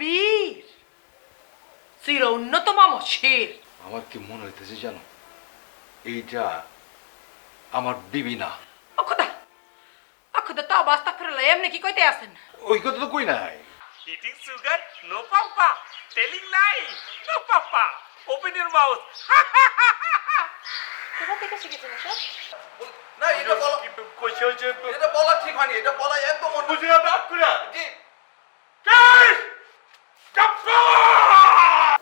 বীর, চির উন্নতমাম শের। আমার কি মনে হইতেছে জানো, এইটা আমার বিবি না। অখুদা অখুদা তো অবস্থা ফেরলে এমনি কি কইতে আছেন? ওই কথা তো কই নাই। Eating sugar? No papa. Telling lie? No papa. Open your mouth. কোথা থেকে শিখেছেন এসব? না এটা বলা, কইছে হচ্ছে এটা বলা ঠিক হয়নি, এটা বলা একদম অন্য। বুঝি না বাপ করে জি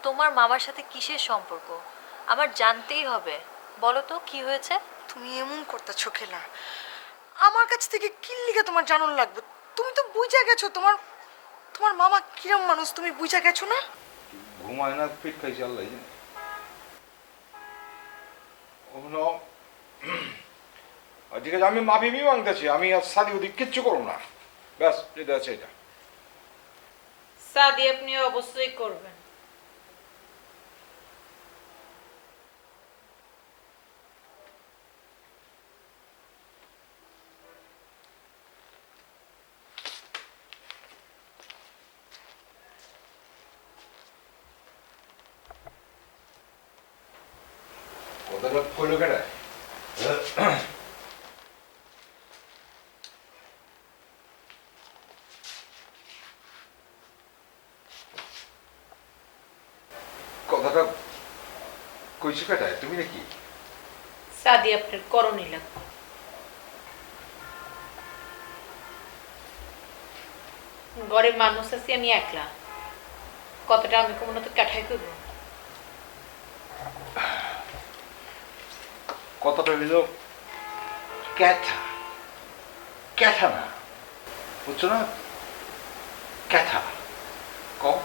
তোমার মামার সাথে কিসের সম্পর্ক আমার জানতেই হবে। বলো তো কি হয়েছে? তুমি এমন করতেছো খেলা, আমার কাছ থেকে কি লিখে তোমার জানান লাগবে? তুমি তো বুঝা গেছো তোমার তোমার মামা কিরম মানুষ, তুমি বুঝা গেছো না? ঘুমায় না, পেট খাইছে আল্লাহ জানে। ও নো, ঠিক আছে, আমি মাফি মাংতেছি, আমি আর সাদি ওদিক কিচ্ছু করবো না। ব্যাস যেটা আছে এটা। সাদি আপনি অবশ্যই করবেন। কথাটা কইলো কেটে কথাটা কইছো কেটে তুমি নাকি? সাদি আপনার করণই লাগবে। ঘরে মানুষ আছি আমি একলা, কতটা আমি কোনো তো কাঠাই করবো। কথাটা হইল ক্যাথা, ক্যাথা না, বুঝছো না? ক্যাথা কম।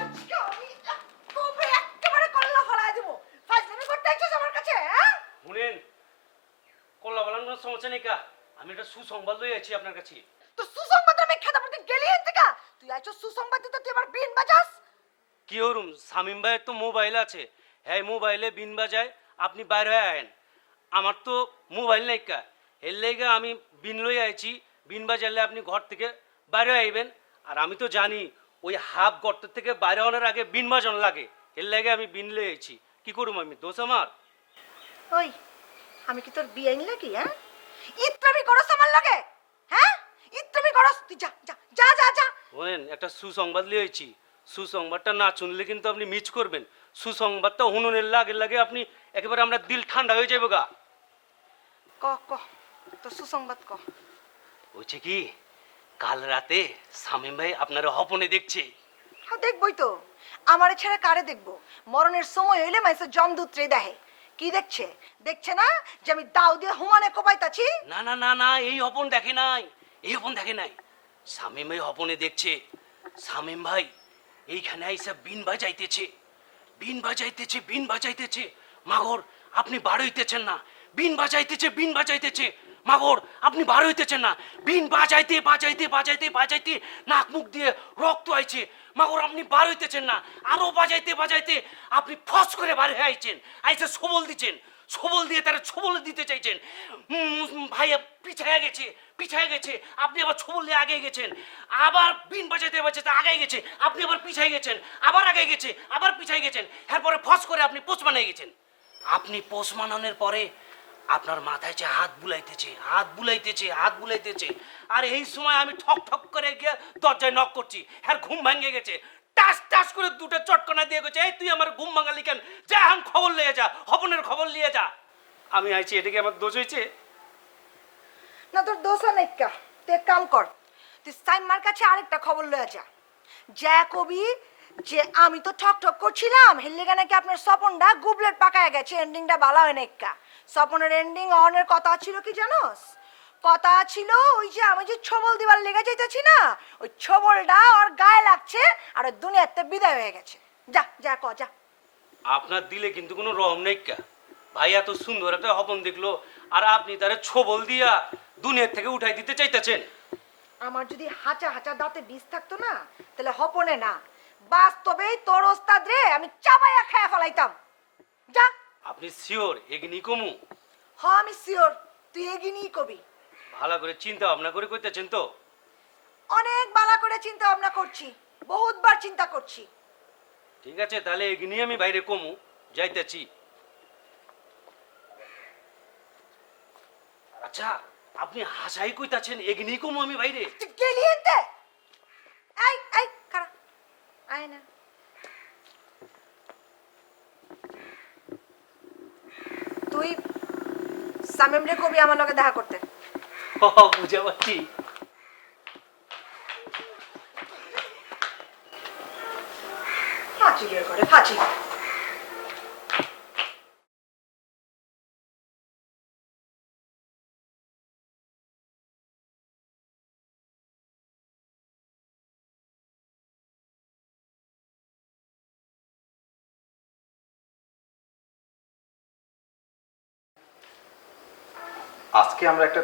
আজকে আমি কবে একেবারে কল্লা ফলায় দেব। ফাজলামি করতে আইছস আমার কাছে, হ্যাঁ? শুনেন, কল্লা বলার কোনো সমস্যা নেই কা, আমি একটা সুসংবাদ লই আছি আপনার কাছে। তো সুসংবাদ আমি খেতে পড়তে গেলি এর থেকে। তুই আইছস সুসংবাদ দিতে, তুই আমার বিন বাজাস। কি হরুম, শামিম ভাইয়ের তো মোবাইল আছে, হ্যাঁ মোবাইলে বিন বাজায়, আপনি বাইরে হয়ে আয়েন। আমার তো মোবাইল নাই কা, এর লেগে আমি বিন লই আইছি। বিন বাজালে আপনি ঘর থেকে বাইরে আইবেন। আর আমি তো জানি ওই হাফ গর্ত থেকে বাইরে হওয়ার আগে বিন বাজানো লাগে, এর লেগে আমি বিন লই আইছি। কি করুম আমি, দোষ আমার? ওই আমি কি তোর বিয়াইন লাগি, হ্যাঁ? ইত্রামি করস আমার লাগে, হ্যাঁ? ইত্রামি করস, তুই যা যা যা যা যা। বলেন, একটা সুসংবাদ লিয়ে আইছি। সুসংবাদটা না শুনলে কিন্তু আপনি মিস করবেন। সুসংবাদটা হুনুনের লাগে লাগে আপনি একেবারে আমরা দিল ঠান্ডা হয়ে যাবো গা। ক ক তো সুসংবাদ ক। হচ্ছে কি, কাল রাতে শামিম ভাই আপনারা হপনে দেখছে। হ্যাঁ দেখবই তো, আমারে ছেড়ে কারে দেখবো? মরণের সময় হইলে মাইসে জমদূত্রে দেখে। কি দেখছে? দেখছে না যে আমি দাও দিয়ে হুমানে কোপাইতাছি? না না না না, এই হপন দেখে নাই, এই হপন দেখে নাই। শামিম ভাই হপনে দেখছে। শামিম ভাই এইখানে আইসা বিন বাজাইতেছে, বিন বাজাইতেছে, বিন বাজাইতেছে। মাগর আপনি বার হইতেছেন না, বিন বাজাইতেছে, বিন বাজাইতেছে। মাগর আপনি বার হইতেছেন না, বিন বাজাইতে বাজাইতে বাজাইতে বাজাইতে নাক মুখ দিয়ে রক্ত আইছে। মাগর আপনি বার হইতেছেন না, আরো বাজাইতে বাজাইতে আপনি ফস করে বার হয়ে আইছেন। আইসা সবল দিচ্ছেন, সবল দিয়ে তারা ছবল দিতে চাইছেন। ভাই পিছায় গেছে, পিছায় গেছে, আপনি আবার ছবল দিয়ে আগে গেছেন। আবার বিন বাজাইতে বাজাইতে আগে গেছে, আপনি আবার পিছায় গেছেন, আবার আগে গেছে, আবার পিছায় গেছেন। এরপরে ফস করে আপনি পোষ বানিয়ে গেছেন। আপনি পোষ মানানোর পরে আপনার মাথায় যে হাত বুলাইতেছে, হাত বুলাইতেছে, হাত বুলাইতেছে। আর এই সময় আমি ঠক ঠক করে গিয়ে দরজায় নক করছি, হ্যাঁ ঘুম ভাঙিয়ে গেছে। টাস টাস করে দুটো চটকনা দিয়ে গেছে, এই তুই আমার ঘুম ভাঙালি কেন? যা এখন খবর নিয়ে যা, হপনের খবর নিয়ে যা। আমি আইছি, এটা কি আমার দোষ হয়েছে? না তোর দোষ নেই কা, তুই এক কাম কর, তুই সাইমার কাছে আরেকটা খবর লয়ে যা। যা কবি যে আমি তো ঠক ঠক করছিলাম হেললিগা নাকি আপনার স্বপনটা গুবলেট পাকায় গেছে এন্ডিংটা ভালো হয় না একা স্বপনের এন্ডিং অনের কথা ছিল কি জানোস কথা ছিল ওই যে আমি যে ছবল দিবার লেগে যাইতেছি না ওই ছবলটা ওর গায়ে লাগছে আর ওর দুনিয়াতে বিদায় হয়ে গেছে যা যা ক যা আপনার দিলে কিন্তু কোনো রহম নেই কা ভাই এত সুন্দর একটা হপন দেখলো আর আপনি তারে ছবল দিয়া দুনিয়ার থেকে উঠাই দিতে চাইতেছেন। আমার যদি হাঁচা হাঁচা দাঁতে বিষ থাকতো না তাহলে হপনে না বাস্তবেই তোর ওস্তাদ রে আমি চাবাইয়া খেয়ে ফেলাইতাম যা আপনি শিওর এগিনি কমু? হ আমি শিওর তুই এগিয়েই কবি ভালো করে চিন্তা ভাবনা করে কইতেছেন তো? অনেক বালা করে চিন্তা ভাবনা করছি বহুতবার চিন্তা করছি ঠিক আছে তাহলে এগিনি আমি বাইরে কমু যাইতেছি। আচ্ছা আপনি হাসাই কইতাছেন এগিনি কমু আমি বাইরে? তুই গেলি এনতে এই এই খারা আয় না তুই সামিম রে কবি আমার লগে দেখা করতে বুঝা পাচ্ছি। ফাঁচি বের করে ফাঁচি আজকে আমরা একটা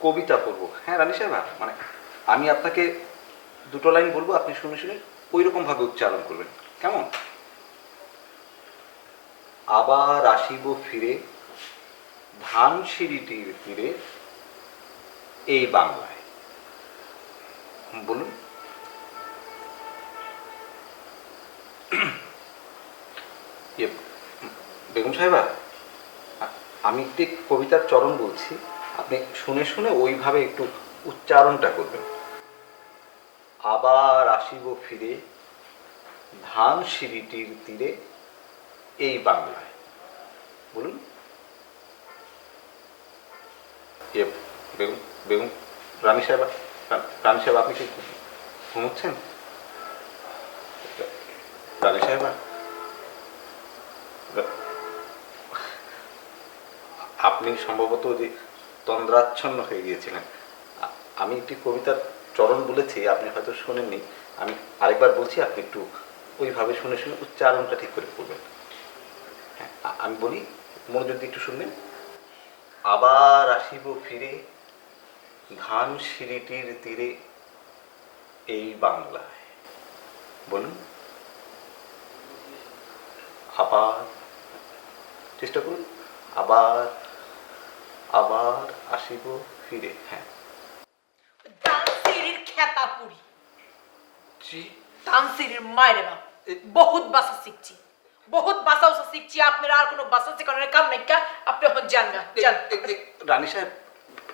কবিতা পড়বো। হ্যাঁ রানী সাহেব, মানে আমি আপনাকে দুটো লাইন বলবো, আপনি শুনে শুনে ওই রকম ভাবে উচ্চারণ করবেন, কেমন? আবার আসিব ফিরে ধানসিঁড়িটির তীরে এই বাংলায়। বলুন। বেগম সাহেবা, আমি একটি কবিতার চরণ বলছি, আপনি শুনে শুনে ওইভাবে একটু উচ্চারণটা করবেন। আবার আসিব ফিরে ধানসিঁড়িটির তীরে এই বাংলায়। বলুন। বেগম বেগম রানী সাহেব, রানী সাহেব আপনি কি ঘুমোচ্ছেন? রানী সাহেবা, আপনি সম্ভবত যে তন্দ্রাচ্ছন্ন হয়ে গিয়েছিলেন। আমি একটি কবিতার চরণ বলেছি, আপনি হয়তো শোনেননি, আমি আরেকবার বলছি, আপনি একটু ওইভাবে শুনে শুনে উচ্চারণটা ঠিক করে পড়বেন। হ্যাঁ, আমি বলি, মনোযোগ দিয়ে একটু শুনবেন। আবার আসিব ফিরে ধানসিঁড়িটির তীরে এই বাংলায়। বলুন। আবার চেষ্টা করুন। আবার আবার আসিব ফিরে। হ্যাঁ, তানসিরির খেতা পুরি জি। তানসিরির মায়ের বাপ বহুত ভাষা শিখছি, বহুত ভাষা শিখছি। আপনার আর কোনো ভাষা শেখানোর কাম নাই কা? আপনি এখন যান না, যান। রানী সাহেব,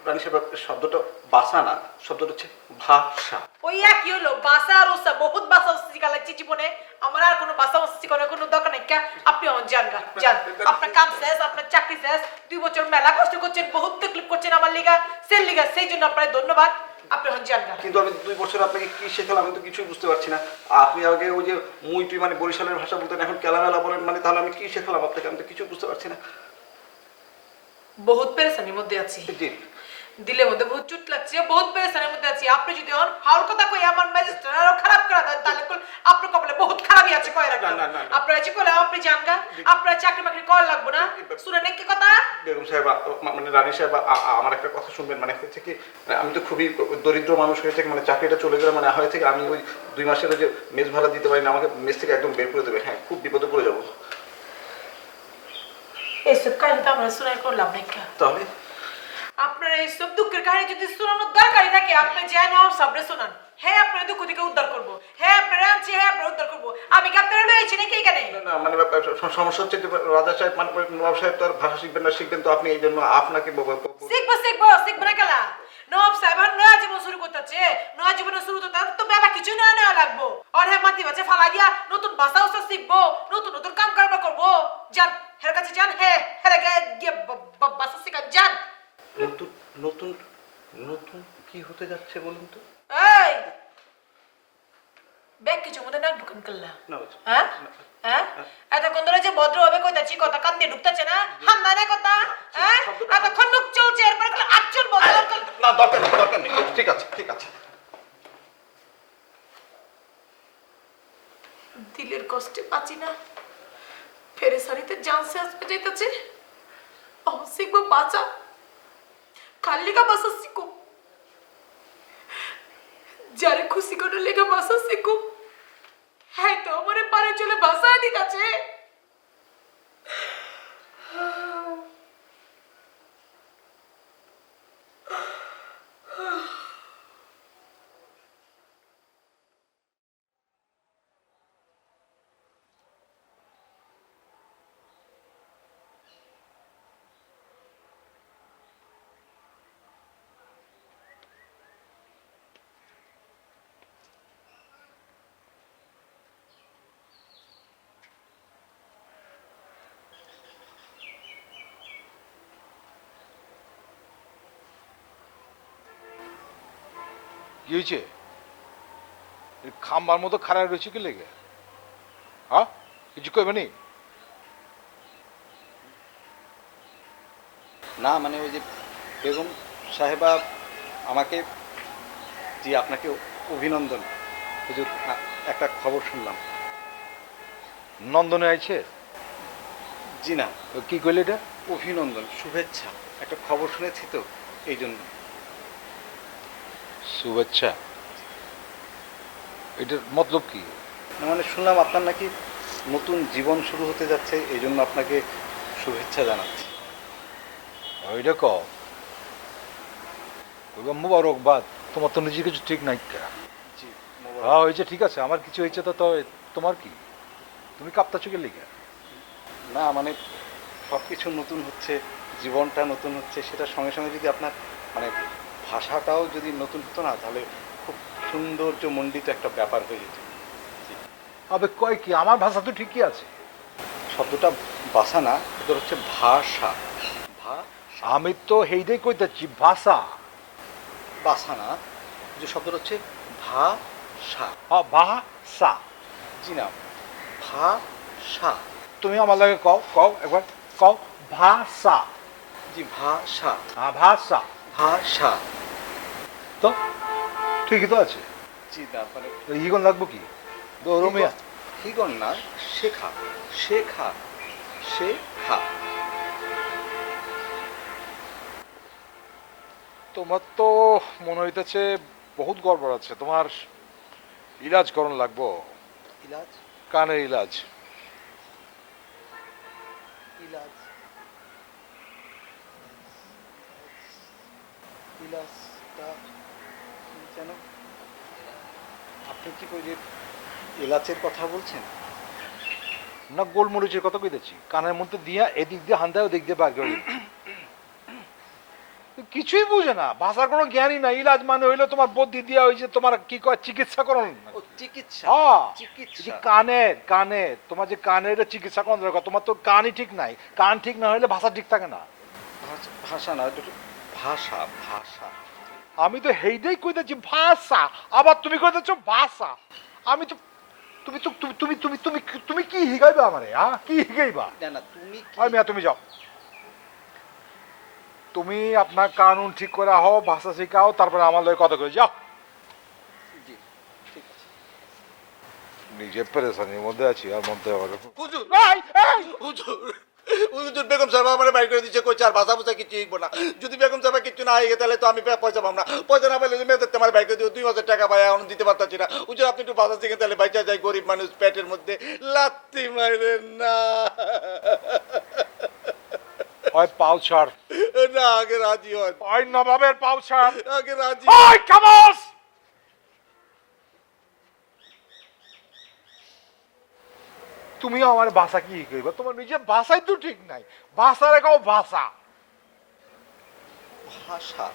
রানী সাহেব, শব্দটা বাসা না, শব্দটা হচ্ছে ভাষা। ওই একই হলো ভাষা আর ওসা, বহুত ভাষা শিখা লাগছে জীবনে। আমার আর কোনো ভাষা শিখানোর কোনো দরকার নাই কা? আপনি এখন যান গা, যান। আপনার কাম শেষ, আপনার চাকরি শেষ। 2 বছর মেলা কষ্ট করছেন, বহুত তকলিফ করছেন আমার লিগা, সেল লিগা, সেই জন্য আপনার ধন্যবাদ। আপনি এখন যান গা। কিন্তু আমি 2 বছর আপনাকে কি শেখালাম আমি তো কিছুই বুঝতে পারছি না। আপনি আগে ওই যে মুই তুই মানে বরিশালের ভাষা বলতেন, এখন কেলামেলা বলেন, মানে তাহলে আমি কি শেখালাম আপনাকে? আমি তো কিছু বুঝতে পারছি না। বহুত পেরেশানির মধ্যে আছি, জি। দিলের মধ্যে বহুত চুট লাগছে, বহুত পেরেশানির মধ্যে আছি। আপনি যদি এখন ফাউল কথা কই আমার ম্যাজিস্ট্রেট আরো খারাপ করে দেন, তাহলে আপনার কপালে বহুত খারাপই আছে, কয় রাখবেন। আপনারা যে কইলে আপনি যান গা, আপনারা চাকরি বাকরি করা লাগবো না। শুনেন কি কথা? বেগম সাহেব, মানে রানী সাহেব, আমার একটা কথা শুনবেন। মানে হচ্ছে কি, আমি তো খুবই দরিদ্র মানুষ হয়ে থেকে, মানে চাকরিটা চলে গেলে মানে হয়ে থেকে আমি ওই 2 মাসের যে মেস ভাড়া দিতে পারি না, আমাকে মেস থেকে একদম বের করে দেবে। হ্যাঁ, খুব বিপদে পড়ে যাবো। এইসব কাহিনী তো আমরা শুনাই করলাম না কা? তাহলে আপনার এইসব দুঃখের কাহিনী যদি শোনানোর দরকারই থাকে, আপনি যান সাবরে শোনান। হ্যাঁ, আপনার দুঃখ থেকে উদ্ধার করবো। হ্যাঁ, আপনার আনছি, হ্যাঁ আপনার উদ্ধার করবো। আমি কি আপনারা লয়েছি নাকি এখানে? না, মানে সমস্যা হচ্ছে যে রাজা সাহেব, মানে নবাব সাহেব তো আর ভাষা শিখবেন না, শিখবেন তো আপনি, এই জন্য আপনাকে শিখবো শিখবো শিখবো না কেলা? নবাব সাহেব আর নয়া জীবন শুরু করতেছে, নয়া জীবনে শুরু তো তার তো ব্যাপার কিছু না নেওয়া লাগবো। আর হ্যাঁ, মাটি বাচ্চা ফালা দিয়া নতুন ভাষা উষা শিখবো, নতুন নতুন কাম কারবার করবো। যান, হের কাছে যান। হ্যাঁ, হের গিয়ে ভাষা শিখান, যান। নতুন নতুন নতুন কি হতে যাচ্ছে বলুন তো? এই ব্যাগ কিছু মধ্যে নাক ঢুকান করলা না, হ্যাঁ হ্যাঁ এতক্ষণ ধরে যে ভদ্রভাবে কইতাছি কথা কান দিয়ে ঢুকতেছে না হামদা না কথা হ্যাঁ এতক্ষণ মুখ চলছে এরপরে কইলে আটচল বদল না, দরকার নেই, দরকার নেই। ঠিক আছে, ঠিক আছে। দিলের কষ্টে বাঁচি না ফেরে সারিতে জান সে আসবে যাইতেছে শিখবো বাঁচা খালিকা বাসা শিখো যারে খুশি করে লেগে বাসা শিখো হ্যাঁ তো আমারে পারে চলে বাসায় দিতেছে কি হয়েছে খাম্বার মতো খারাপ রয়েছে কি লেগে হ্যাঁ কিছু কইবে নি না মানে ওই যে বেগম সাহেবা আমাকে, জি আপনাকে অভিনন্দন হুজুর। একটা খবর শুনলাম। নন্দনে আইছে জি না, তো কি কইলে এটা অভিনন্দন, শুভেচ্ছা। একটা খবর শুনেছি তো এই জন্য। শুভেচ্ছা এটার মতলব কি না মানে শুনলাম আপনার নাকি নতুন জীবন শুরু হতে যাচ্ছে, এই জন্য আপনাকে শুভেচ্ছা জানাচ্ছি। ওইটা কও মুবারকবাদ তোমার তো নিজে কিছু ঠিক নাই কা জি হ্যাঁ হয়েছে ঠিক আছে আমার কিছু হয়েছে তো তোমার কি তুমি কাঁপতাছো কি লিখে না মানে সব কিছু নতুন হচ্ছে, জীবনটা নতুন হচ্ছে, সেটার সঙ্গে সঙ্গে যদি আপনার মানে ভাষাটাও যদি নতুন হতো না, তাহলে খুব সৌন্দর্যমণ্ডিত একটা ব্যাপার হয়ে যেত। আবে কয় কি আমার ভাষা তো ঠিকই আছে শব্দটা বাসা না, এটা হচ্ছে ভাষা। আমি তো হেইটাই কইতেছি ভাষা বাসা না, যে শব্দটা হচ্ছে ভাষা। ভাষা জি না, ভাষা। তুমি আমার লাগে কও কও একবার কও ভাষা জি ভাষা, ভাষা ভাষা। তো ঠিকই তো আছে জি না মানে ইগন লাগবো কি রোমিয়া হিগন না, শেখা, শেখা, শেখা। তোমার তো মনে হইতেছে বহুত গড়বড় আছে তোমার ইলাজ করণ লাগবো ইলাজ, কানের ইলাজ ইলাজ, ইলাজটা কি যেন? আপনি কি ওই যে এলাচের কথা বলছেন? না গোলমরিচের কথা কইতেছি কানের মধ্যে দিয়া এদিক দিয়ে হান্দায় ওদিক দিয়ে বার করে কিছুই বুঝে না ভাষার কোনো জ্ঞানই না ইলাজ মানে হইলো তোমার বুদ্ধি দিয়া ওই যে তোমার কি কয় চিকিৎসা করণ ও চিকিৎসা, হ্যাঁ চিকিৎসা। যে কানের তোমার যে কানের চিকিৎসা করানো দরকার তোমার তো কানই ঠিক নাই কান ঠিক না হলে ভাষা ঠিক থাকে না ভাষা না, এটা ভাষা, ভাষা। আমি তো হেইটাই কইতেছি ভাষা আবার তুমি কইতেছো ভাষা আমি তো তুমি তো তুমি তুমি তুমি তুমি তুমি কি হিগাইবা আমারে হ্যাঁ কি হিগাইবা না না, তুমি কি? মিয়া তুমি যাও তুমি আপনার কানুন ঠিক করে আহো ভাষা শিখাও তারপরে আমার লগে কথা কই যাও জি ঠিক আছে। নিজে পেরেশানির মধ্যে আছি আর মধ্যে আবার হুজুর এই, এই! হুজুর হুজুর বেগম সাহেব আমার বাইর করে দিচ্ছে, কইছে আর ভাষা ভুষা কিছু শিখবো না। যদি বেগম সাহেব কিছু না হয়ে তাহলে তো আমি পয়সা পাবো না। পয়সা না পাইলে মেয়ে দেখতে আমার বাইর করে দিও, 2 মাসের টাকা পাই এখন দিতে পারতাছি না। হুজুর আপনি একটু ভাষা শিখেন তাহলে বাইচা যায়, গরিব মানুষ পেটের মধ্যে লাত্তি মারেন না। ওই পাও ছাড় না আগে রাজি হন, ওই নবাবের পাও ছাড় আগে রাজি ওই খামোশ তুমি আমার ভাষা কি কইবা তোমার নিজের ভাষাই তো ঠিক নাই ভাষা রেখাও ভাষা ভাষা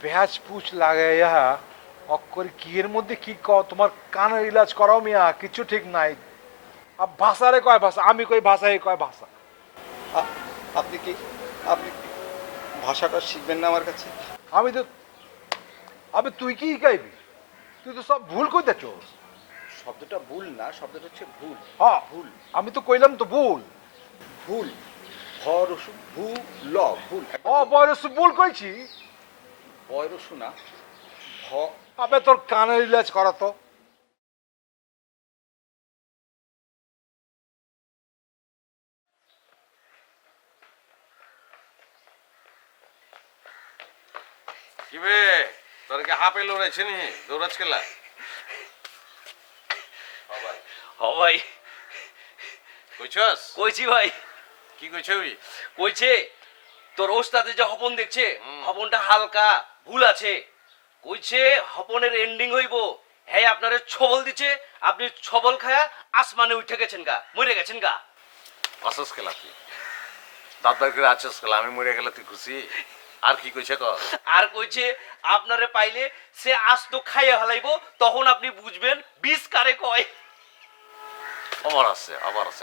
পেঁয়াজ পুছ লাগাইয়া অক্ষর কি এর মধ্যে কি কও তোমার কানের ইলাজ করাও মিয়া কিছু ঠিক নাই আর ভাষারে কয় ভাষা আমি কই ভাষায় কয় ভাষা আপনি কি ভাষাটা শিখবেন না আমার কাছে? আমি তো আবে তুই কি গাইবি তুই তো সব ভুল কইতেছস। শব্দটা ভুল না, শব্দটা হচ্ছে ভুল। হ্যাঁ ভুল আমি তো কইলাম তো ভুল। ভুল ভ রসু ভু ল ভুল। বয়স ভুল কইছি। বয় রসু না, ভ। আবে তোর কানের ইলাজ করা তো। কি বে, তোর কি হাফে লড়াইছে নি? দৌড়াচ খেলা? হ ভাই, কইছস? কইছি ভাই। কি কইছবি? কইছে তোর ওস্তাদে যে হপন দেখছে, হপনটা হালকা ভুল আছে। কইছে হপনের এন্ডিং হইব হ্যাঁ আপনারে ছবল দিছে, আপনি ছবল খায়া আসমানে উঠে গেছেন গা, মরে গেছেন গা। আসস খেলা তুই? দাঁত বার করে আছস খেলা? আমি মরে গেলে তুই খুশি? আর কি কইছে ক? আর কইছে আপনারে পাইলে সে আস্ত খাইয়া হালাইব, তখন আপনি বুঝবেন বিষ কারে কয়। আবার আছে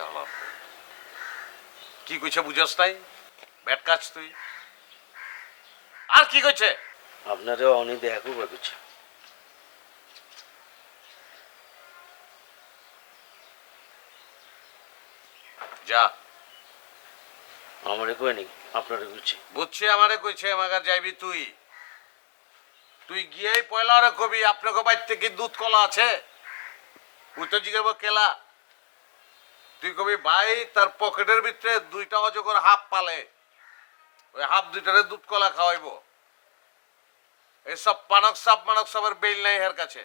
আমার। কি কইছে বুঝস নাই? ব্যাট কাজ তুই। আর কি কইছে? আপনারে অনেক দেখা করবে কইছে। যা। আমারে কই নি, আপনারে কইছে। বুঝছি আমারে কইছে, আমাকে যাইবি তুই। তুই গিয়েই পয়লা রে কবি আপনাকে বাইতে কি দুধ কলা আছে? ওই তো জিগাবো কেলা। তুই কবি ভাই তার পকেটের ভিতরে দুইটা অজগর হাফ পালে, ওই হাফ দুইটারে দুধ কলা খাওয়াইব। এসব পানক সাপের বেল নাই এর কাছে,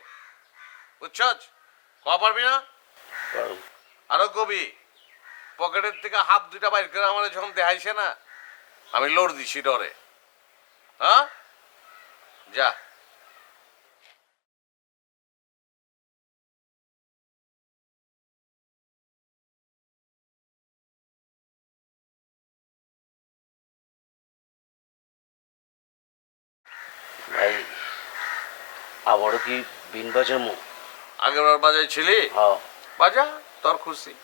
বুঝছস? খাওয়া পারবি না? আরো কবি পকেটের থেকে হাফ দুইটা বাইর করে আমার যখন দেখাইছে না, আমি লড় দিছি ডরে। হ্যাঁ যা। ভাই আবারও কি বিন বাজামু? আগের বার বাজাইছিলি? হ্যাঁ। বাজা, তোর খুশি।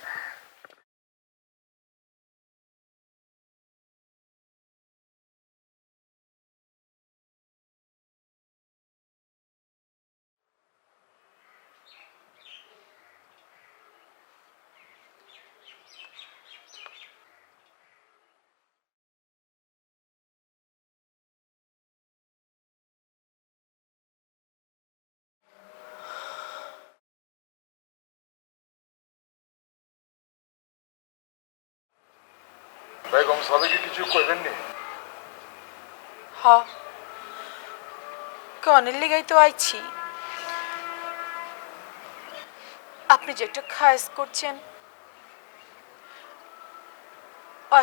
বেগম সাহেব কি কিছু কইবেন নি? হ কনের লিগাই তো আইছি। আপনি যে একটা খায়েস করছেন,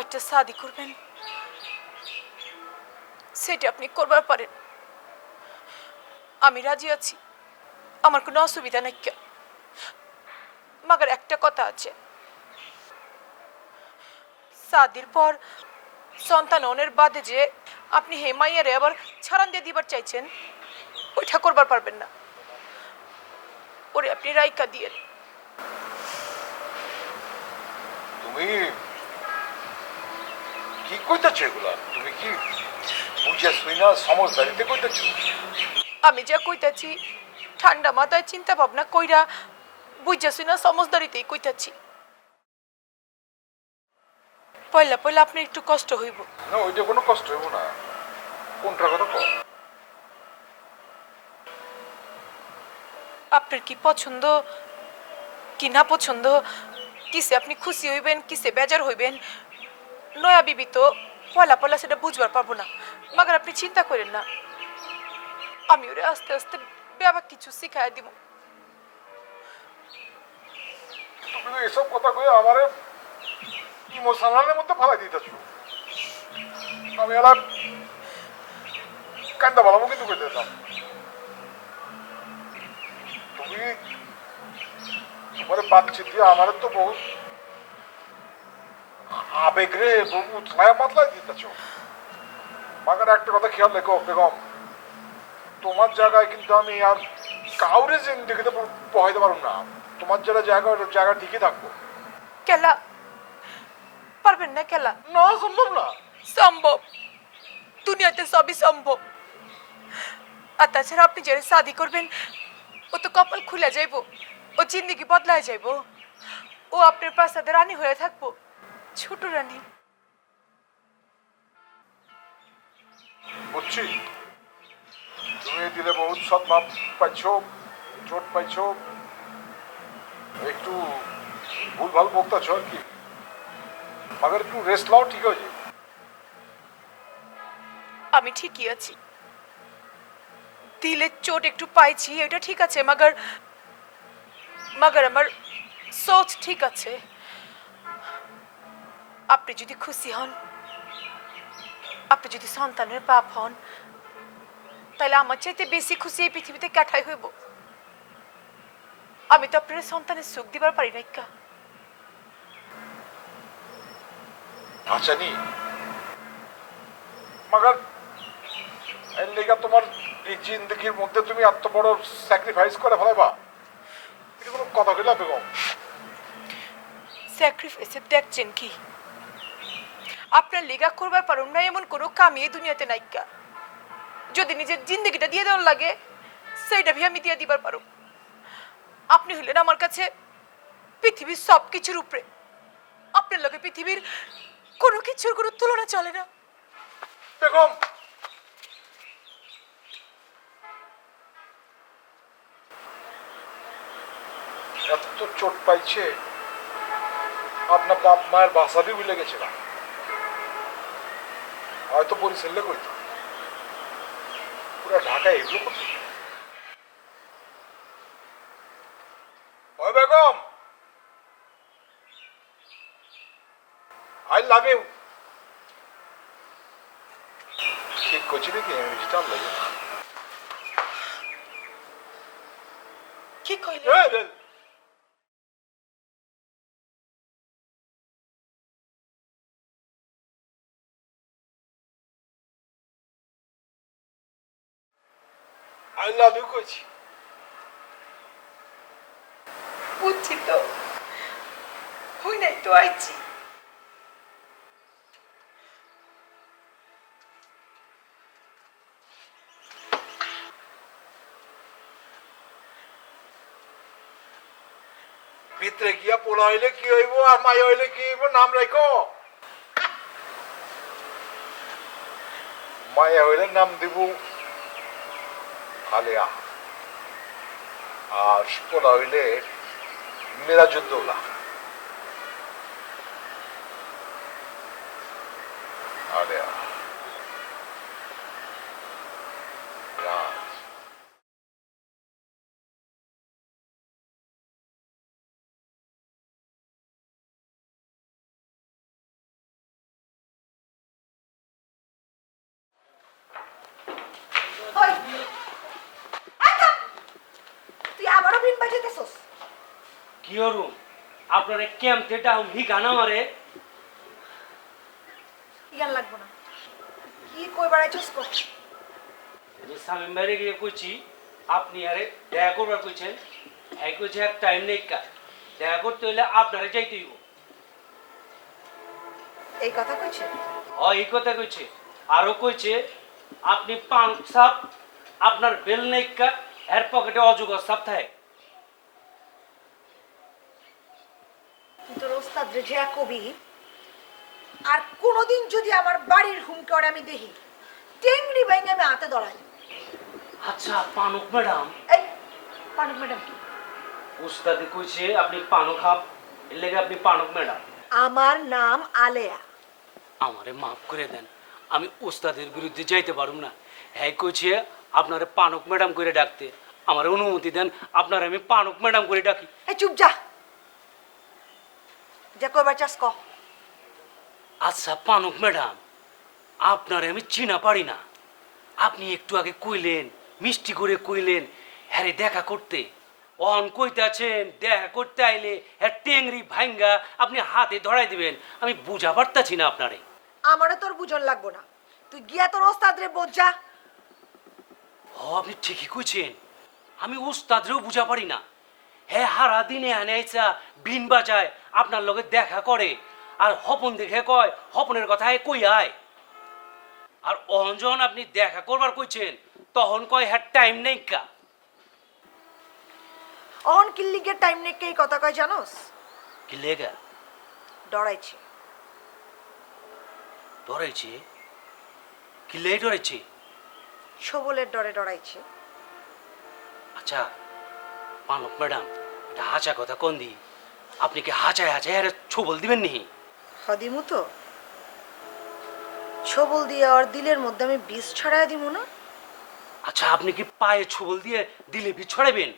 একটা শাদি করবেন, সেটা আপনি করবার পারেন। আমি রাজি আছি, আমার কোনো অসুবিধা নাই। মাগার একটা কথা আছে, শাদির পর সন্তান অনের বাদে যে আপনি হেমাইয়ারে আবার ছাড়ান দিয়ে দিবার চাইছেন, ওইটা করবার পারবেন না। ওরে আপনি রাইকা দিয়ে। তুমি কি কইতেছো এগুলা? তুমি কি বুঝা শুই না সমঝদারিতে কইতেছো? আমি যা কইতাছি ঠান্ডা মাথায় চিন্তা ভাবনা কইরা বুঝা শুই না সমঝদারিতেই কইতাছি। পয়লা পয়লা আপনার একটু কষ্ট হইব। না ওইটা কোনো কষ্ট হইব না। কোনটার কথা কও? আপনার কি পছন্দ কি না পছন্দ, কিসে আপনি খুশি হইবেন কিসে বেজার হইবেন, নয়া বিবি তো পয়লা পয়লা সেটা বুঝবার পারবো না। মাগার আপনি চিন্তা করেন না, আমি ওরে আস্তে আস্তে ব্যাপার কিছু শিখাই দিব। তুমি তো এসব কথা কই আমারে ইমোশনালের মধ্যে ফালাই দিতেছো। আমি এলাম কান্দা ভালো কিন্তু কইতেছাম। তুমি তোমার বাচ্চা দিয়ে আমার তো বহুত আবেগ রে উঠলায় মাতলায় দিতেছো। মাগার একটা কথা খেয়াল রেখো বেগম, তোমার জায়গায় কিন্তু আমি আর কাউরে জিন্দেগিতে বহাইতে পারবো না। তোমার যারা জায়গা ঠিকই থাকবো। কেলা পারবেন না? কেলা না, সম্ভব না। সম্ভব, দুনিয়াতে সবই সম্ভব। আর তাছাড়া আপনি যারা শাদি করবেন ও তো কপাল খুলে যাইব, ও জিন্দিগি বদলায় যাইব, ও আপনার প্রাসাদের রানী হয়ে থাকবো, ছোট রানী। বুঝছি তুমি দিলে বহুত সদ্ভাব পাইছো, চোট পাইছো, একটু ভুলভাল বকতাছ আর কি, মাগার একটু রেস্ট লাও, ঠিক হয়ে যাবে। আমি ঠিকই আছি, দিলে চোট একটু পাইছি এটা ঠিক আছে, মাগার মাগার আমার সোচ ঠিক আছে। আপনি যদি খুশি হন, আপনি যদি সন্তানের বাপ হন, তাহলে আমার চাইতে বেশি খুশি এই পৃথিবীতে কাঠাই হইব। আমি তো আপনার সন্তানের সুখ দিবার পারি না কা। আচ্ছা নি মাগার এর লেগা তোমার এই জিন্দগির মধ্যে তুমি এত বড় স্যাক্রিফাইস করে ফেলাইবা, এটা কোনো কথা কইলা বেগম? স্যাক্রিফাইসে দেখছেন কি? আপনার লেগা করবার পারুন না এমন কোনো কামি এই দুনিয়াতে নাইকা। যদি নিজের জিন্দগিটা দিয়ে দেওয়ার লাগে সেইটা ভি আমি দিয়ে দিবার পারো। আপনি হলেন আমার কাছে পৃথিবীর সব কিছুর উপরে, আপনার লগে পৃথিবীর কোনো কিছুর কোনো তুলনা চলে না। বেগম এত চোট পাইছে, আপনার বাপ মায়ের বাসাবি ভুলে গেছে না, হয়তো পরিচেলে কইতো পুরা ঢাকায় এগুলো করছে। ওই বেগম, আই লাভ ইউ। ঠিক করছি নাকি ইংরেজিটা লাগে? কি কইলে? আই লাভ ইউ কইছি। বুঝছি তো, হই নাই তো আইছি। ভিতরে গিয়া পোলা হইলে কি হইব আর মাই হইলে কি হইব নাম রাখো। মায়া হইলে নাম দিব আলিয়া, আর পোলা হইলে মিরাজউদ্দৌলা। আলিয়া রাজ। ওই, এই থাম। তুই আবারও বিন বাজাইতেছস? কি হরু আপনারে কেমতে ডাউন হি গানা মারে? ইয়ার লাগবো না, কি কই বাড়াইছস কর। আমি সামিম ভাইরে গিয়ে কইছি আপনি আরে দেখা করবার কইছেন, এই কইছে এক টাইম নেই কা, দেখা করতে হইলে আপনারে যাইতে হইব। এই কথা কইছে? এই কথা কইছে, আরো কইছে আপনি পান সাপ আপনার বেল নেই কা, এর পকেটে অজগর সাপ থাকে। তুই তোর ওস্তাদ রে যা কবি, আর কোনোদিন যদি আমার বাড়ির হুমকে ওরে আমি দেখি, টেংরি বাইঙ্গে আমি হাতে ধরাই। আচ্ছা পানুক ম্যাডাম, এই পানুক ম্যাডাম কি? উস্তাদি কইছে আপনি পানুক খাপ, এর লেগে আপনি পানুক ম্যাডাম। আমার নাম আলেয়া। আমারে মাফ করে দেন, আমি উস্তাদের বিরুদ্ধে যাইতে পারুম না। হ্যাঁ কইছে আপনারে পানুক ম্যাডাম করে ডাকতে, আমার অনুমতি দেন আপনার আমি পানুক ম্যাডাম করে ডাকি। এই চুপ যা, যা কইবার চাস ক। আচ্ছা পানুক ম্যাডাম, আপনারে আমি চিনা পারি না, আপনি একটু আগে কইলেন মিষ্টি করে কইলেন হ্যারে দেখা করতে, অন কইতে আছেন দেখা করতে আইলে হ্যাঁ টেংরি ভাঙ্গা আপনি হাতে ধরাই দিবেন, আমি বুঝা পারতাছি না আপনারে। আমারও তোর বুঝন লাগবো না, তুই গিয়া তোর ওস্তাদ রে বোঝ যা। আপনি ঠিকই কইছেন, আমি উস্তাদরেও বুঝা পারি না। হ্যাঁ হারা দিনে আনে আইসা বিন বাজায় আপনার লগে দেখা করে, আর হপন দেখে কয় হপনের কথায় কই আয়, আর অঞ্জন আপনি দেখা করবার কইছেন তখন কয় হ্যাঁ টাইম নেই কা। অন কিল্লিগের টাইম নেই কে কথা কয় জানোস? কি লেগা ডরাইছে। ডরাইছে? কি লেগে ডরাইছে? ছবলের ডরে ডরাইছে। আচ্ছা মানব ম্যাডাম, এটা হাঁচা কথা কোন দি? আপনি কি হাঁচায় হাঁচায় আরে ছবল দিবেন নি? হদিমু তো ছবল দিয়ে আর দিলের মধ্যে আমি বিষ ছড়াই দিমু না? আচ্ছা আপনি কি পায়ে ছবল দিয়ে দিলে বিছড়াবেন?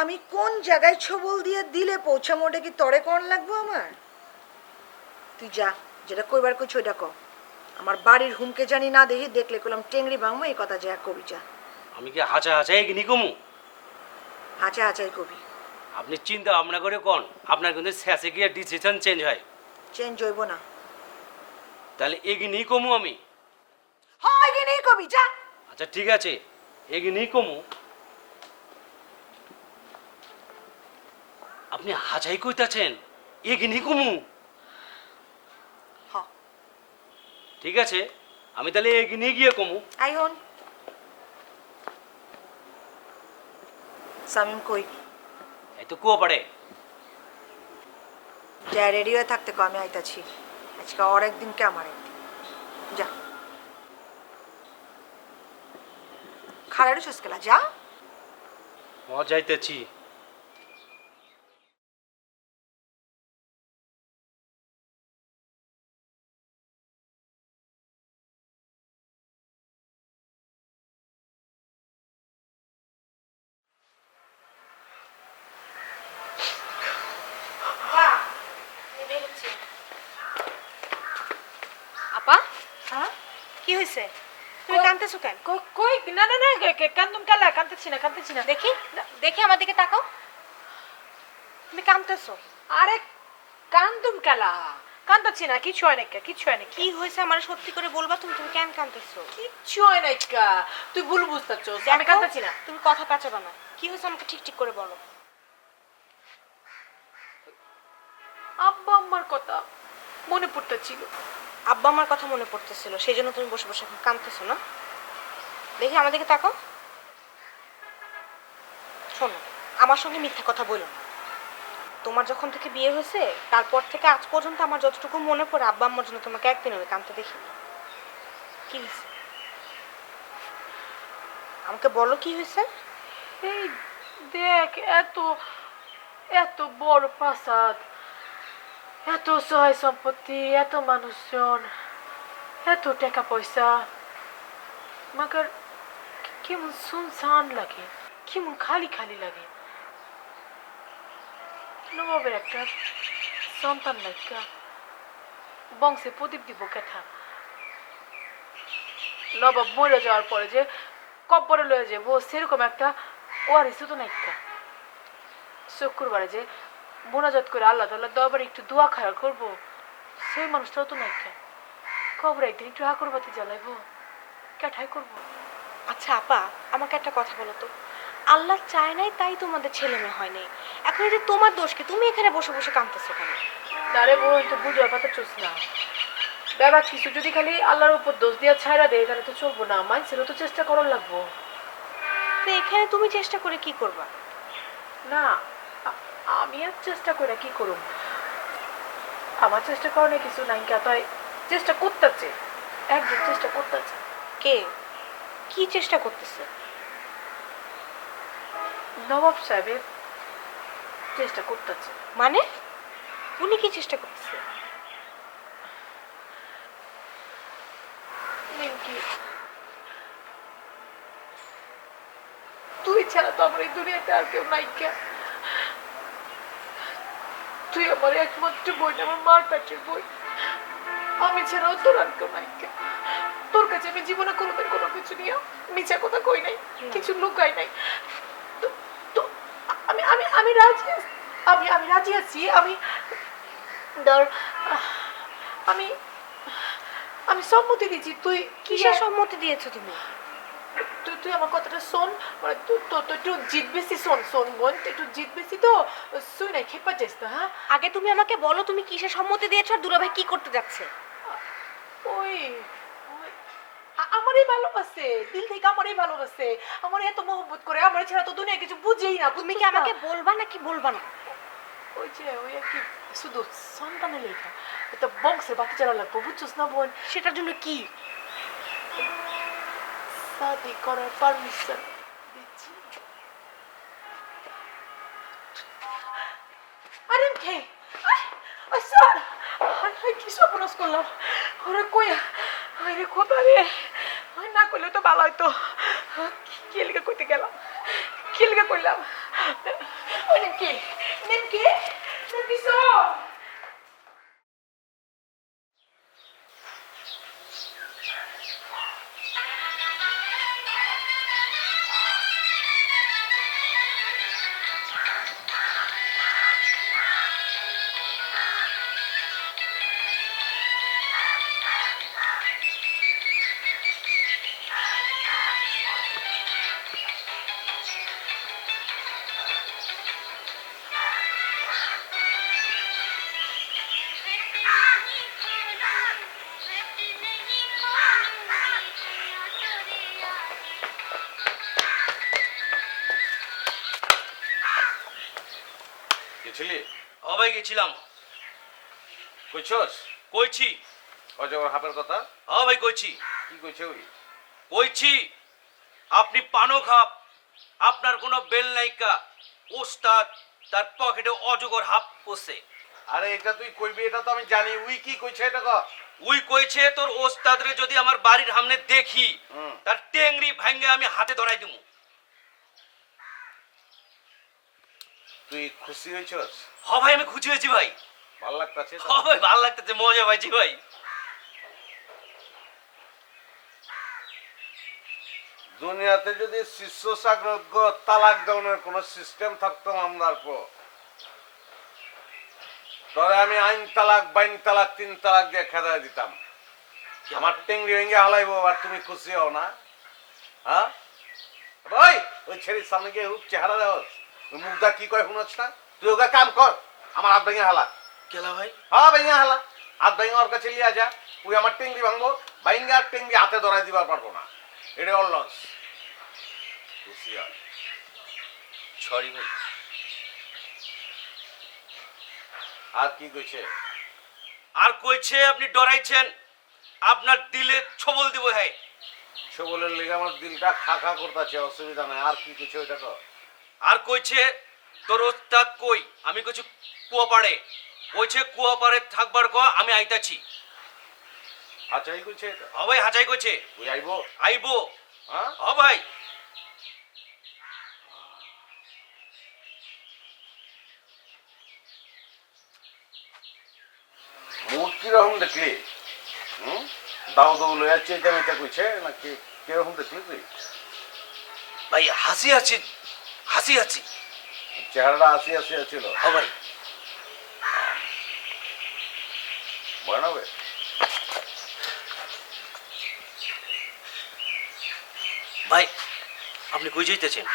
আমি কোন জায়গায় ছবল দিয়ে দিলে পৌঁছা মোটে কি তরে কোন লাগবো আমার? তুই যা, যেটা কইবার কইছ ওইটা কর। আমার বাড়ির হুমকে জানি না দেখি, দেখলে কইলাম টেংরি ভাঙবো, এই কথা যা কবি যা। আমি কি হাঁচা হাঁচায় এগিনি কমু? হাঁচা হাঁচাই কবি। আপনি চিন্তা ভাবনা করে কোন, আপনার কিন্তু শেষে গিয়ে ডিসিশন চেঞ্জ হয়। চেঞ্জ হইব না। তাহলে এগিনি কমু আমি। হয় কি নেই কবি যা। আচ্ছা ঠিক আছে, এগিনি কমু। আপনি হাঁচাই কইতাছেন এগিনি কমু? হ ঠিক আছে, আমি তাহলে এগিনি গিয়ে কমু। আই হন সামিম কই? এই তো কুয়া পাড়ে। যা রেডি হয়ে থাকতে কো, আমি আইতাছি। আজকে আর একদিন কে আমার একদিন। যা খাড়াড়ু সস্কেলা যা। যাইতেছি। আপা হ্যাঁ কি হয়েছে? তুমি কাঁদতেছো কেন? কই না না না কান্দুম কালা কান্দতেছি না। দেখি দেখি আমার দিকে তাকাও, তুমি কাঁদতেছো। আরে কান্দুম কালা কান্দতেছি না, কিছু হয় না, কিছু হয় না। কি হয়েছে আমার সত্যি করে বলবা? তুমি তুমি কেন কাঁদতেছো? কিচ্ছু হয় না, তুই ভুল বুঝতেছস, আমি কান্দতেছি না। তুমি কথা পেঁচাবা না, কি হয়েছে আমাকে ঠিক ঠিক করে বলো। আব্বা আম্মার কথা মনে পড়তেছিল। আব্বা আমার কথা মনে পড়তেছিল, সেই জন্য তুমি বসে বসে এখন কাঁদতেছো না? দেখি আমার দিকে তাকাও। শোনো, আমার সঙ্গে মিথ্যা কথা বলো না। তোমার যখন থেকে বিয়ে হয়েছে তারপর থেকে আজ পর্যন্ত আমার যতটুকু মনে পড়ে, আব্বা আম্মার জন্য তোমাকে একদিন হলে কাঁদতে দেখি। কি হয়েছে আমাকে বলো, কি হয়েছে? এই দেখ, এত এত বড় প্রাসাদ, এত সহায় সম্পত্তি, এত মানুষজন, এত টাকা পয়সা, মগর কেমন সুনসান লাগে, কেমন খালি খালি লাগে। নবাবের একটা সন্তান নাইকা বংশে প্রদীপ দিব কেথা? নবাব মরে যাওয়ার পরে যে কব্বরে লয়ে যাবো, সেরকম একটা ওয়ারিসও তো নাইকা। শুক্রবারে যে মোনাজাত করে আল্লাহ তাআলা দরবারে একটু দোয়া খায়ার করবো, সেই মানুষটাও তো নাইকা। কবরে একদিন একটু আকরবাতি জ্বালাইবো, কেঠাই করবো। আচ্ছা আপা, আমাকে একটা কথা বলো তো, আল্লাহ চায় নাই তাই তোমাদের ছেলে মেয়ে হয় নাই, এখন এটা তোমার দোষ কি? তুমি এখানে বসে বসে কাঁদতেছো কেন? তারে বোন তো বুঝার কথা চোস না। বাবা কিছু যদি খালি আল্লাহর উপর দোষ দিয়া ছাইরা দেয় তাহলে তো চলবো না, মানুষেরও তো চেষ্টা করার লাগবো। তো এখানে তুমি চেষ্টা করে কি করবা? না আমি আর চেষ্টা করে কি করব? আমার চেষ্টা করার কিছু নাই, তাই চেষ্টা করতেছে, একজন চেষ্টা করতেছে। কে? কি চেষ্টা করতেছে? নবাব সাহেবের চেষ্টা করতেছে। মানে উনি কি চেষ্টা করতেছে? কি তুই ছাড়া তো আমার এই দুনিয়াতে আর কেউ নাই। তুই আমার একমাত্র বই, আমার মার পেটের বই। আমি ছাড়াও তোর আর কেউ নাই। তোর কাছে আমি জীবনে কোনোদিন কোনো কিছু নিয়ে মিছা কথা কই নাই, কিছু লুকাই নাই। তো তো আমি আমি আমি রাজি আছি, আমি রাজি আছি। আমি ধর আমি আমি সম্মতি দিচ্ছি। তুই কিসের সম্মতি দিয়েছো তুমি? তুই তুই আমার কথাটা শোন, মানে তুই তো একটু জিদ বেশি। শোন বোন, তুই একটু জিদ বেশি তো, শুই নাই খেপা যাস না। হ্যাঁ আগে তুমি আমাকে বলো তুমি কিসের সম্মতি দিয়েছো আর দুলাভাই কি করতে যাচ্ছে? ওই আমারই ভালোবাসে, দিল থেকে আমারই ভালোবাসে, আমার এত মহব্বত করে, আমার ছাড়া তো দুনিয়া কিছু বুঝেই না। তুমি কি আমাকে বলবা নাকি বলবা না? ওই যে ওই আর কি, শুধু সন্তানের লেখা, এটা বংশের বাতি চালা লাগবো, বুঝছস না বোন? সেটার জন্য কি? শাদি করার পারমিশন দিচ্ছি। আরে কে? আই সর, আই কি সপনস করলাম, ওরে কইয়া, আরে খোদা রে, আই না কইলে তো ভালো হইতো। কি লিখে কইতে গেলাম, কি লিখে কইলাম? ওই নিমকি, নিমকি, নিমকি সর। গেছিলি? ও ভাই গেছিলাম। কইছস? কইছি। অজগর হাপের কথা? ও ভাই কইছি। কি কইছে ওই? কইছি আপনি পানো খাপ, আপনার কোনো বেল নাইকা, ওস্তাদ তার পকেটে অজগর হাপ পড়ছে। আরে এটা তুই কইবি, এটা তো আমি জানি। উই কি কইছে এটা ক? উই কইছে তোর ওস্তাদরে যদি আমার বাড়ির সামনে দেখি, তার টেংরি ভাঙ্গে আমি হাতে ধরাই দিমু। তুই খুশি হইছস? হ ভাই আমি খুশি হয়েছি ভাই। ভাল লাগতাছে? হ ভাই ভালো লাগতেছে, মজা পাইছি ভাই। দুনিয়াতে যদি শিষ্য সাগ্রজ্ঞ তালাক দেওয়ার কোন সিস্টেম থাকতো আমরার পর, তবে আমি আইন তালাক, বাইন তালাক, 3 তালাক দিয়ে খেদায় দিতাম। আমার টেংরি ভেঙে হালাইবো আর তুমি খুশি হও না? হ্যাঁ ভাই, ওই ছেলের সামনে গিয়ে রূপ চেহারা দেওয়া, ওই মুখটা কি কয় শুনছ না? তুই ওকে কাম কর, আমার হাত ভেঙে হালা। কেলা ভাই? হ্যাঁ ভেঙে হালা, হাত ভেঙে ওর কাছে লিয়া যা। ওই আমার টেংরি ভাঙবো, ভাইঙ্গে আর টেংরি হাতে ধরাই দিবার পারবো না। এটা ওর লস। খুশি হয়? সরি ভাই। আর কি কইছে? আর কইছে আপনি ডরাইছেন, আপনার দিলে ছবল দিব। হ্যাঁ সবলের লেগে আমার দিলটা খা খা করতেছে, অসুবিধা নাই। আর কি কইছে ওইটা তো? আর কইছে তোর ওস্তাদ কই, আমি কইছি কুয়াপাড়ে, কইছে কুয়াপাড়ে থাকবার ক আমি আইতাছি। আচ্ছা এই কইছে এটা? হ ভাই হাজাই কইছে। ওই আইবো? আইবো। হ্যাঁ হ ভাই। মুড কিরকম দেখলি? দাও দাও লইয়া চেয়ে মেটা কইছে নাকি কিরকম দেখলি তুই? ভাই হাসি আছি, হাসি আছি। চেহারাটা আসি আসি ছিল। হ ভাই। বানাবে ভাই আপনি কই যাইতেছেন?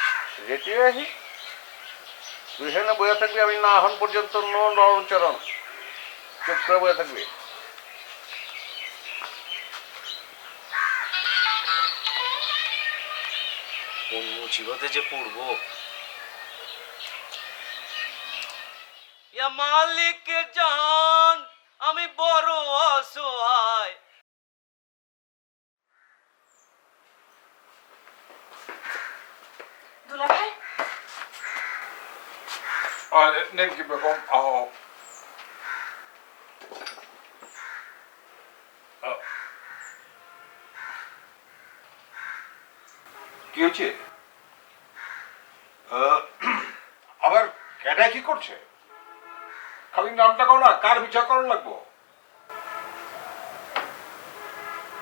রেটি আহি, তুই হেনে বইয়া থাকবি, আমি না এখন পর্যন্ত নো নরচরণ, চুপ করে বইয়া থাকবি। কোন মুসিবতে যে পড়বো। ইয়া মালিক জান আমি বড় অসহায়। দুলা ভাই, নিমকি বেগম, আহ কি হয়েছে? আবার কেডা কি করছে? খালি নামটা কও না, কার বিচার করার লাগবো?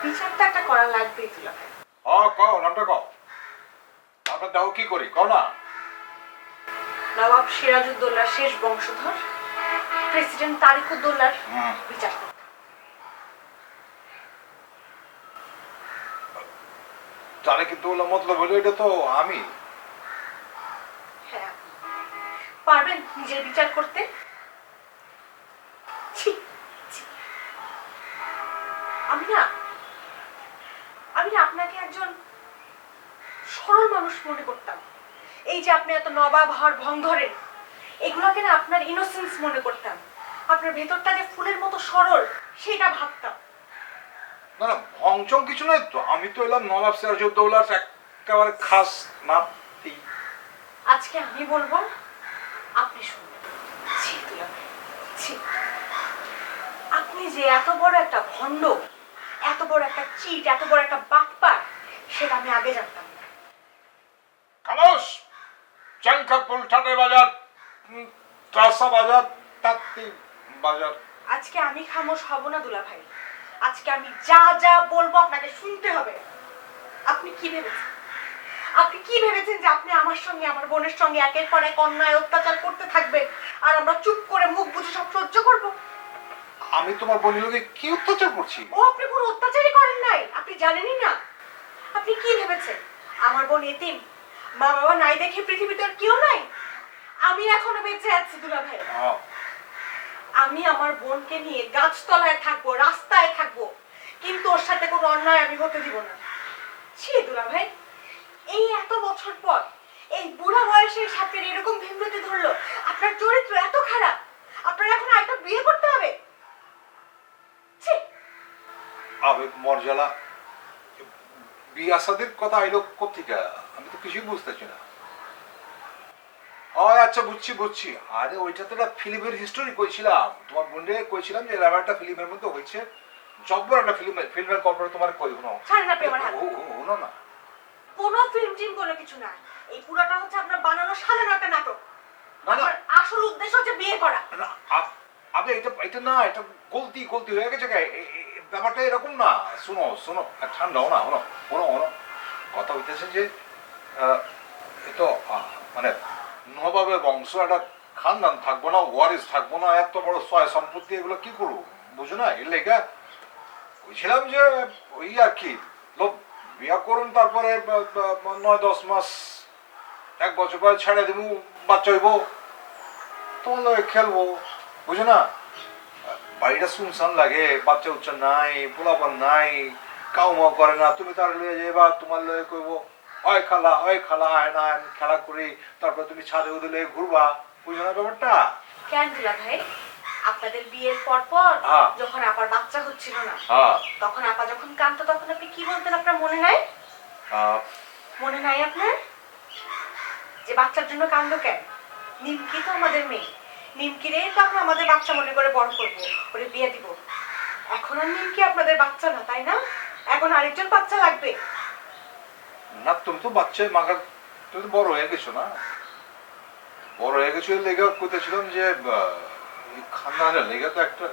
বিচার তো একটা করা লাগবেই দুলা ভাই। কও নামটা কও। আমরা দাও কি করি কও না। নবাব সিরাজউদ্দৌলার শেষ বংশধর প্রেসিডেন্ট তারিকুদ্দৌলার বিচার করতে। তারে কিন্তু ওলা মতলব হলো এটা তো আমি। হ্যাঁ, পারবেন নিজের বিচার করতে? ছি, ছি। আমি না মানুষ মনে করতাম। এই যে আপনি এত নবাব হওয়ার ভং ধরেন, এগুলোকে না আপনার ইনোসেন্স মনে করতাম। আপনার ভেতরটা যে ফুলের মতো সরল সেটা ভাবতাম। না না, ভংচং কিছু নয় তো, আমি তো এলাম নবাব সিরাজউদ্দৌলার একেবারে খাস নাতি। আজকে আমি বলবো, আপনি শুনবেন। ছি দুলাভাই, ছি। আপনি যে এত বড় একটা ভণ্ড, এত বড় একটা চিট, এত বড় একটা বাটপার, সেটা আমি আগে জানতাম না। খামোশ! চাঙ্কাপুল ঠাটে বাজার, ট্রাসা বাজার, তাঁতি বাজার। আজকে আমি খামোশ হব না দুলাভাই। আজকে আমি যা যা বলবো আপনাকে শুনতে হবে। আপনি কি ভেবেছেন? আপনি কি ভেবেছেন যে আপনি আমার সঙ্গে, আমার বোনের সঙ্গে একের পর এক অন্যায় অত্যাচার করতে থাকবেন আর আমরা চুপ করে মুখ বুজে সব সহ্য করব? আমি তোমার বোনের লোকে কি অত্যাচার করছি? ও আপনি কোনো অত্যাচারই করেন নাই, আপনি জানেনই না। আপনি কি ভেবেছেন আমার বোন এতিম, মা বাবা নাই দেখে পৃথিবীতে আর কেউ নাই? আমি এখনো বেঁচে আছি দুলাভাই। আমি আমার বোনকে নিয়ে গাছতলায় থাকবো, রাস্তায় থাকবো, কিন্তু ওর সাথে কোনো অন্যায় আমি হতে দিব না। ছি দুলাভাই, এই এত বছর পর এই বুড়া বয়সে সাপের এরকম ভীমরতি ধরলো। আপনার চরিত্র এত খারাপ, আপনার এখন আরেকটা বিয়ে করতে হবে? ছি। আবেগ মর্যাদা বিয়া সাদের কথা আইলো কোথেকে? আমি তো কিছুই বুঝতেছি না। আচ্ছা, বুঝছি বুঝছি। আরে ওইটা তো একটা ফিল্মের হিস্টোরি কইছিলাম, তোমার বোনকে কইছিলাম যে এরকম একটা ফিল্মের মধ্যে হয়েছে, জব্বর একটা ফিল্মের গল্পটা তোমার কই শুনো। ছাড়েন আপনি আমার হাত। শুনো না, কোনো ফিল্ম টিম কোনো কিছু না, এই পুরাটা হচ্ছে আপনার বানানো সাজানো একটা নাটক। না না আপনার আসল উদ্দেশ্য হচ্ছে বিয়ে করা। না, আবে এটা না, এটা গলতি হয়ে গেছে। ব্যাপারটা এরকম না। শোনো শোনো, ঠান্ডা হও না, হনো হনো হনো। কথা হইতেছে যে এ তো মানে নবাবের বংশ, একটা খানদান থাকবো না, ওয়ারিস থাকবো না, এত বড় সয় সম্পত্তি, এগুলো কি করবো বুঝো না? এর লেগে বুঝছিলাম যে ওই আর কি লোক বিয়া করুন, তারপরে 9-10 মাস, 1 বছর পরে ছেড়ে দেবো, বাচ্চা হইব, তোমার লগে খেলবো, বুঝো না? বাড়িটা শুনশান লাগে, বাচ্চা উচ্চা নাই, পোলাপান নাই, কাউ মাও করে না। তুমি তার লয়ে যাইবা, তোমার লয়ে কইবো ওই খালা আয় না, আমি খেলা করি, তারপর তুমি ছাদে উদে লয়ে ঘুরবা, বুঝো না ব্যাপারটা? কেন দুলা ভাই, আপনাদের বিয়ের পর পর হ্যাঁ। যখন আপার বাচ্চা হচ্ছিল না, হ্যাঁ, তখন আপা যখন কাঁদতো তখন আপনি কি বলতেন? আপনার মনে নাই? মনে নাই আপনার যে বাচ্চার জন্য কান্দো কেন? নিমকি তো আমাদের মেয়ে, নিমকি রে তো আমরা আমাদের বাচ্চা মনে করে বড় করবো, ওরে বিয়ে দিব। এখন আর নিমকি আপনাদের বাচ্চা না, তাই না? এখন আরেকজন বাচ্চা লাগবে। না তুমি তো বাচ্চায় মাগার, তুমি তো বড় হয়ে গেছো না? বড় হয়ে গেছো, এর লেগে কইতেছিলাম যে খানদানের লেগে তো একটা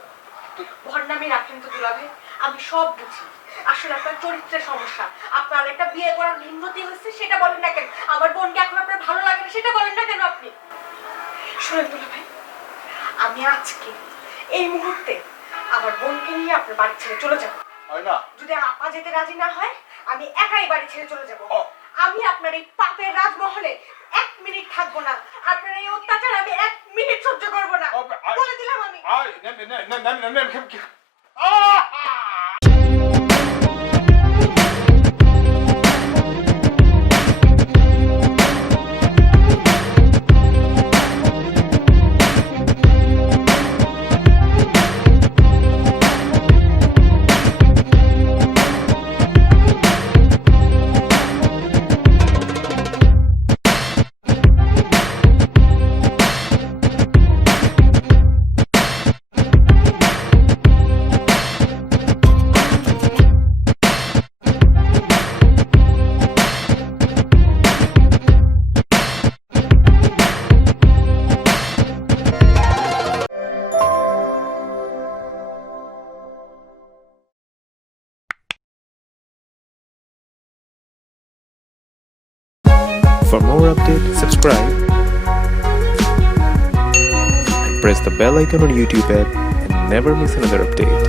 ভণ্ডামি রাখেন তো দুলা ভাই, আমি সব বুঝি। আসলে আপনার চরিত্রের সমস্যা। আপনার একটা বিয়ে করার ভিন্নতি হচ্ছে, সেটা বলেন না কেন? আমার বোনকে এখন আপনার ভালো লাগে না, সেটা বলেন না কেন আপনি? শুনেন দুলা ভাই, আমি আজকে এই মুহূর্তে আমার বোনকে নিয়ে আপনার বাড়ি ছেড়ে চলে যাব। হয় না? যদি আপা যেতে রাজি না হয়, আমি একাই বাড়ি ছেড়ে চলে যাব। আমি আপনার এই পাপের রাজমহলে 1 মিনিট থাকবো না। আপনার এই অত্যাচার আমি 1 মিনিট সহ্য করবো না, বলে দিলাম আমি। For more updates, subscribe and press the bell icon on YouTube app and never miss another update.